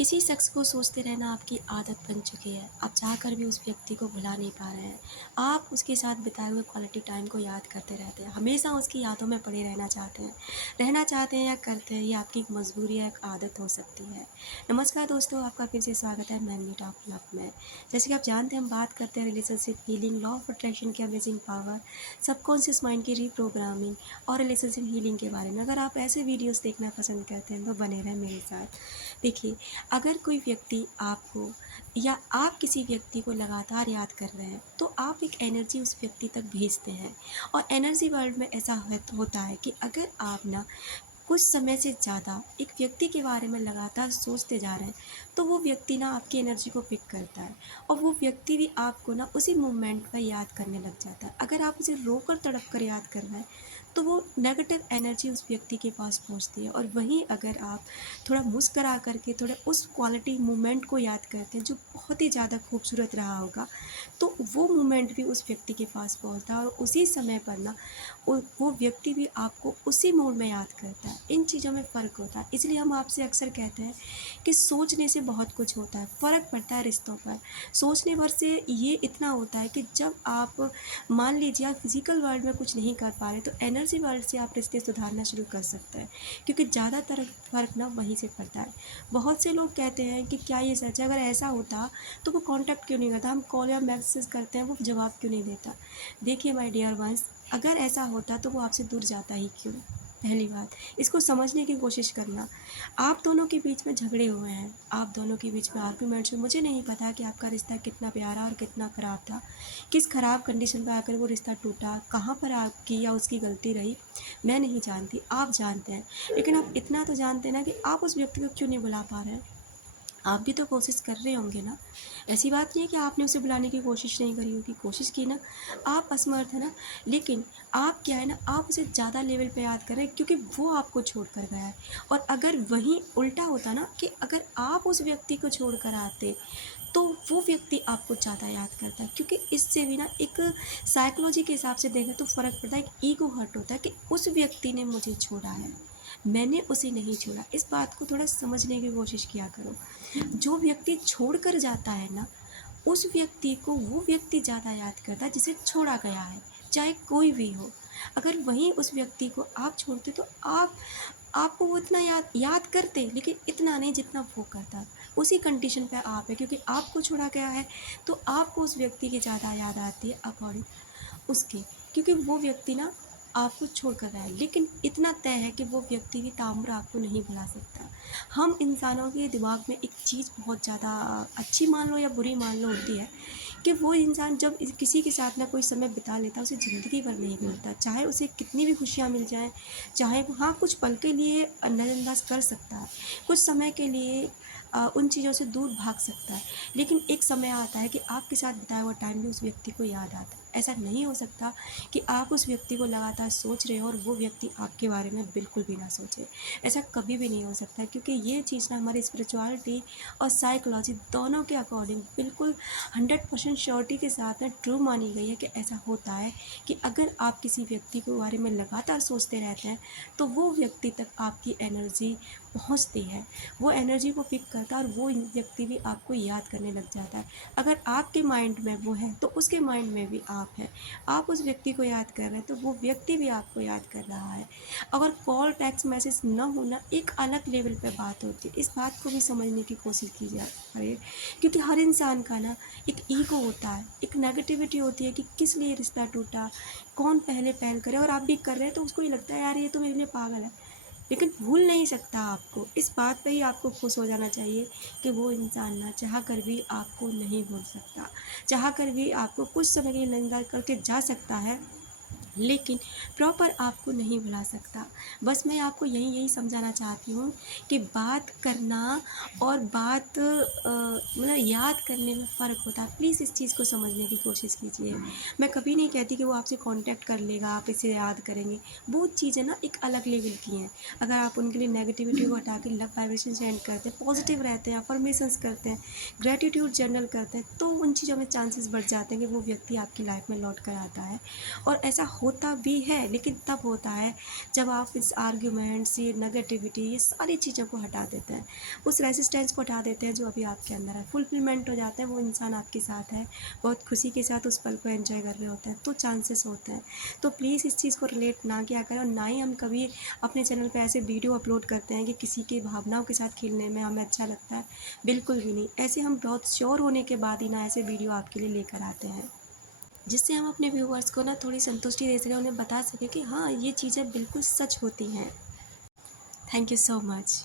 किसी शख्स को सोचते रहना आपकी आदत बन चुकी है। आप चाहकर भी उस व्यक्ति को भुला नहीं पा रहे हैं। आप उसके साथ बिताए हुए क्वालिटी टाइम को याद करते रहते हैं। हमेशा उसकी यादों में पड़े रहना चाहते हैं या करते हैं, ये आपकी एक मजबूरी या एक आदत हो सकती है। नमस्कार दोस्तों, आपका फिर से स्वागत है मैग्नेट ऑफ लव में। जैसे कि आप जानते हैं, हम बात करते हैं relationship healing, law of attraction की अमेजिंग पावर, सबकॉन्शियस माइंड की रीप्रोग्रामिंग और रिलेशनशिप हीलिंग के बारे में। अगर आप ऐसे वीडियोस देखना पसंद करते हैं तो बने रहें मेरे साथ। देखिए, अगर कोई व्यक्ति आपको या आप किसी व्यक्ति को लगातार याद कर रहे हैं तो आप एक एनर्जी उस व्यक्ति तक भेजते हैं। और एनर्जी वर्ल्ड में ऐसा होता है कि अगर आप ना कुछ समय से ज़्यादा एक व्यक्ति के बारे में लगातार सोचते जा रहे हैं तो वो व्यक्ति ना आपकी एनर्जी को पिक करता है और वो व्यक्ति भी आपको ना उसी मोमेंट पर याद करने लग जाता है। अगर आप उसे रोकर तड़प कर याद कर रहे हैं तो वो नेगेटिव एनर्जी उस व्यक्ति के पास पहुंचती है। और वहीं अगर आप थोड़ा मुस्करा करके थोड़ा उस क्वालिटी मोमेंट को याद करते हैं जो बहुत ही ज़्यादा खूबसूरत रहा होगा, तो वो मोमेंट भी उस व्यक्ति के पास पहुंचता है और उसी समय पर ना वो व्यक्ति भी आपको उसी मोड़ में याद करता है। इन चीज़ों में फ़र्क होता है। इसलिए हम आपसे अक्सर कहते हैं कि सोचने से बहुत कुछ होता है, फ़र्क पड़ता है रिश्तों पर। सोचने भर से ये इतना होता है कि जब आप मान लीजिए आप फिज़िकल वर्ल्ड में कुछ नहीं कर पा रहे तो एनर्जी वर्ल्ड से आप रिश्ते सुधारना शुरू कर सकते हैं, क्योंकि ज़्यादातर फ़र्क ना वहीं से पड़ता है। बहुत से लोग कहते हैं कि क्या ये सच है? अगर ऐसा होता तो वो कॉन्टैक्ट क्यों नहीं करता? हम कॉल या मैसेज करते हैं, वो जवाब क्यों नहीं देता? देखिए माय डियर वंस, अगर ऐसा होता तो वो आपसे दूर जाता ही क्यों? पहली बात, इसको समझने की कोशिश करना। आप दोनों के बीच में झगड़े हुए हैं, आप दोनों के बीच में आर्ग्यूमेंट्स हुए। मुझे नहीं पता कि आपका रिश्ता कितना प्यारा और कितना ख़राब था, किस ख़राब कंडीशन पर आकर वो रिश्ता टूटा, कहाँ पर आपकी या उसकी गलती रही, मैं नहीं जानती, आप जानते हैं। लेकिन आप इतना तो जानते हैं ना कि आप उस व्यक्ति को क्यों नहीं बुला पा रहे हैं। आप भी तो कोशिश कर रहे होंगे ना। ऐसी बात नहीं है कि आपने उसे बुलाने की कोशिश नहीं करी होगी, कोशिश की ना। आप असमर्थ है ना, लेकिन आप क्या है ना, आप उसे ज़्यादा लेवल पे याद कर रहे हैं क्योंकि वो आपको छोड़ कर गया है। और अगर वहीं उल्टा होता ना कि अगर आप उस व्यक्ति को छोड़ कर आते तो वो व्यक्ति आपको ज़्यादा याद करता है, क्योंकि इससे भी ना एक साइकोलॉजी के हिसाब से देखें तो फ़र्क पड़ता है। एक ईगो हर्ट होता है कि उस व्यक्ति ने मुझे छोड़ा है, मैंने उसे नहीं छोड़ा। इस बात को थोड़ा समझने की कोशिश किया करो। जो व्यक्ति छोड़ कर जाता है ना, उस व्यक्ति को वो व्यक्ति ज़्यादा याद करता है जिसे छोड़ा गया है, चाहे कोई भी हो। अगर वहीं उस व्यक्ति को आप छोड़ते तो आपको वो इतना याद करते, लेकिन इतना नहीं जितना वो करता। उसी कंडीशन पे आप है, क्योंकि आपको छोड़ा गया है तो आपको उस व्यक्ति की ज़्यादा याद आती है अकॉर्डिंग उसके, क्योंकि वो व्यक्ति ना आपको छोड़ कर रहा है। लेकिन इतना तय है कि वो व्यक्ति भी ताउम्र आपको नहीं भुला सकता। हम इंसानों के दिमाग में एक चीज़ बहुत ज़्यादा अच्छी मान लो या बुरी मान लो होती है कि वो इंसान जब किसी के साथ ना कोई समय बिता लेता है उसे ज़िंदगी भर नहीं भूलता, चाहे उसे कितनी भी खुशियाँ मिल जाएं। चाहे वो हाँ कुछ पल के लिए नज़रअंदाज कर सकता है, कुछ समय के लिए उन चीज़ों से दूर भाग सकता है, लेकिन एक समय आता है कि आपके साथ बिताया हुआ टाइम भी उस व्यक्ति को याद आता है। ऐसा नहीं हो सकता कि आप उस व्यक्ति को लगातार सोच रहे हो और वो व्यक्ति आपके बारे में बिल्कुल भी ना सोचे। ऐसा कभी भी नहीं हो सकता, क्योंकि ये चीज़ ना हमारी स्पिरिचुअलिटी और साइकोलॉजी दोनों के अकॉर्डिंग बिल्कुल 100% श्योरिटी के साथ में ट्रू मानी गई है कि ऐसा होता है कि अगर आप किसी व्यक्ति के बारे में लगातार सोचते रहते हैं तो वो व्यक्ति तक आपकी एनर्जी पहुंचती है, वो एनर्जी को पिक करता है और वो व्यक्ति भी आपको याद करने लग जाता है। अगर आपके माइंड में वो है तो उसके माइंड में भी आप हैं। आप उस व्यक्ति को याद कर रहे हैं तो वो व्यक्ति भी आपको याद कर रहा है। अगर कॉल टेक्स्ट मैसेज न होना एक अलग लेवल पे बात होती है, इस बात को भी समझने की कोशिश की जाए करिए, क्योंकि हर इंसान का ना एक ईगो होता है, एक नेगेटिविटी होती है कि किस लिए रिश्ता टूटा, कौन पहले पहल करे। और आप भी कर रहे हैं तो उसको ही लगता है यार ये तो मेरे लिए पागल है, लेकिन भूल नहीं सकता आपको। इस बात पे ही आपको खुश हो जाना चाहिए कि वो इंसान ना चाह कर भी आपको नहीं भूल सकता, चाह कर भी आपको कुछ समय के लिए नजर करके जा सकता है, लेकिन प्रॉपर आपको नहीं भुला सकता। बस मैं आपको यही समझाना चाहती हूँ कि बात करना और बात मतलब याद करने में फ़र्क होता है। प्लीज़ इस चीज़ को समझने की कोशिश कीजिए। मैं कभी नहीं कहती कि वो आपसे कांटेक्ट कर लेगा, आप इसे याद करेंगे। वो चीज़ें ना एक अलग लेवल की हैं। अगर आप उनके लिए नेगेटिविटी को हटा के लव वाइब्रेशन सेंड करते हैं, पॉजिटिव रहते हैं, अफर्मेशंस करते हैं, ग्रेटिट्यूड जर्नल करते हैं, तो उन चीज़ों में चांसेस बढ़ जाते हैं कि वो व्यक्ति आपकी लाइफ में लौट कर आता है। और ऐसा हो होता भी है, लेकिन तब होता है जब आप इस आर्ग्यूमेंट्स, ये नेगेटिविटी, ये सारी चीज़ों को हटा देते हैं, उस रेजिस्टेंस को हटा देते हैं जो अभी आपके अंदर है। फुलफिलमेंट हो जाता है, वो इंसान आपके साथ है, बहुत खुशी के साथ उस पल को एंजॉय कर रहे होते हैं, तो चांसेस होते हैं। तो प्लीज़ इस चीज़ को रिलेट ना किया करें, और ना ही हम कभी अपने चैनल पे ऐसे वीडियो अपलोड करते हैं कि किसी की भावनाओं के साथ खेलने में हमें अच्छा लगता है, बिल्कुल भी नहीं। ऐसे हम बहुत श्योर होने के बाद ही ना ऐसे वीडियो आपके लिए लेकर आते हैं, जिससे हम अपने व्यूअर्स को ना थोड़ी संतुष्टि दे सकें, उन्हें बता सकें कि हाँ, ये चीज़ें बिल्कुल सच होती हैं। Thank you so much.